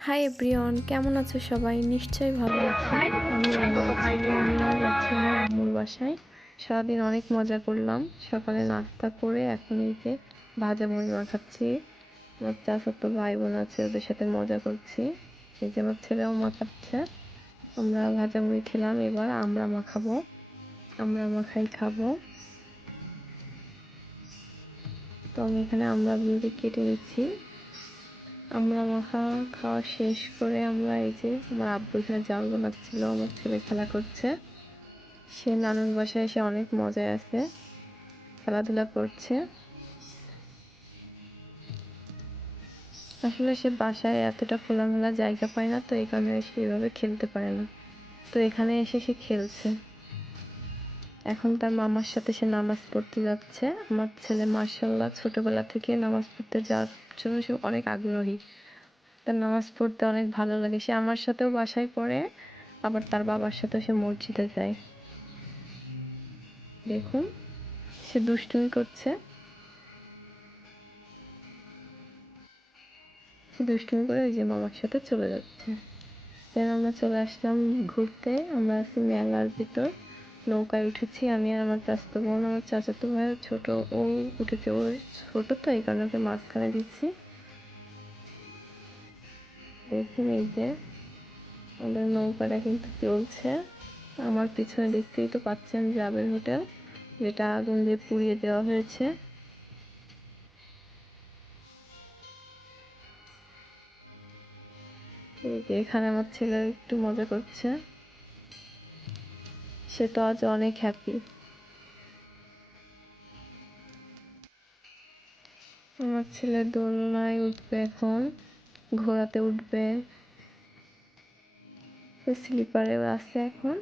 Hi everyone, কেমন আছো সবাই? নিশ্চয়ই ভালো আছো। আমি ভালো আছি। আমি যাচ্ছি আমার আম্মুর বাসায়। সারাদিন অনেক মজা করলাম। সকালে নাস্তা করে এখন এই যে ভাজা মুড়ি মাখাচ্ছি। আমার চাচাতো ভাই বোন আছে, ওদের সাথে মজা করছি। এই যে আমার ছেলেও মাখাচ্ছে। আমরা ভাজা মুড়ি খেলাম, এবার আমরা মাখাবো। আমরা মাখাই খাবো। তো আমি এখানে আমরা মুড়ি কেটে নিচ্ছি। আমরা মাখা খাওয়া শেষ করে আমরা এই যে আমার আব্বু এখানে জাল বানাচ্ছিল, আমার ছেলে খেলা করছে। সে নানুর বাসায় এসে অনেক মজায় আছে, খেলাধুলা করছে। আসলে সে বাসায় এতটা খোলামেলা জায়গা পায় না, তো এই কারণে সে এভাবে খেলতে পারে না। তো এখানে এসে সে খেলছে। এখন তার মামার সাথে সে নামাজ পড়তে যাচ্ছে। আমার ছেলে মাশাআল্লাহ ছোটবেলা থেকে নামাজ পড়তে যাওয়ার জন্য সে অনেক আগ্রহী। তার নামাজ পড়তে অনেক ভালো লাগে। সে আমার সাথেও বাসায় পড়ে, আবার তার বাবার সাথেও সে মসজিদে যায়। দেখুন, সে দুষ্টুমি করছে। সে দুষ্টুমি করে ওই যে মামার সাথে চলে যাচ্ছে। দেন আমরা চলে আসলাম ঘুরতে। আমরা আছি মেলার ভিতর, নৌকায় উঠেছি আমি আর আমার চাচাতো বোন। আমার চাচাতো ভাই ছোট, ও উঠেছে। ও ছোট, তো এই কারণে ওকে মাঝখানে দিচ্ছি। দেখুন এই যে আমাদের নৌকাটা কিন্তু চলছে। আমার পিছনে দেখতেই তো পাচ্ছেন জাবের হোটেল, যেটা আগুন দিয়ে পুড়িয়ে দেওয়া হয়েছে। এই যে এখানে আমার ছেলে একটু মজা করছে। সে তো আজ অনেক হ্যাপি। আমার ছেলে দোলনায় উঠবে এখন, ঘোড়াতে উঠবে, স্লিপারেও আছে এখন।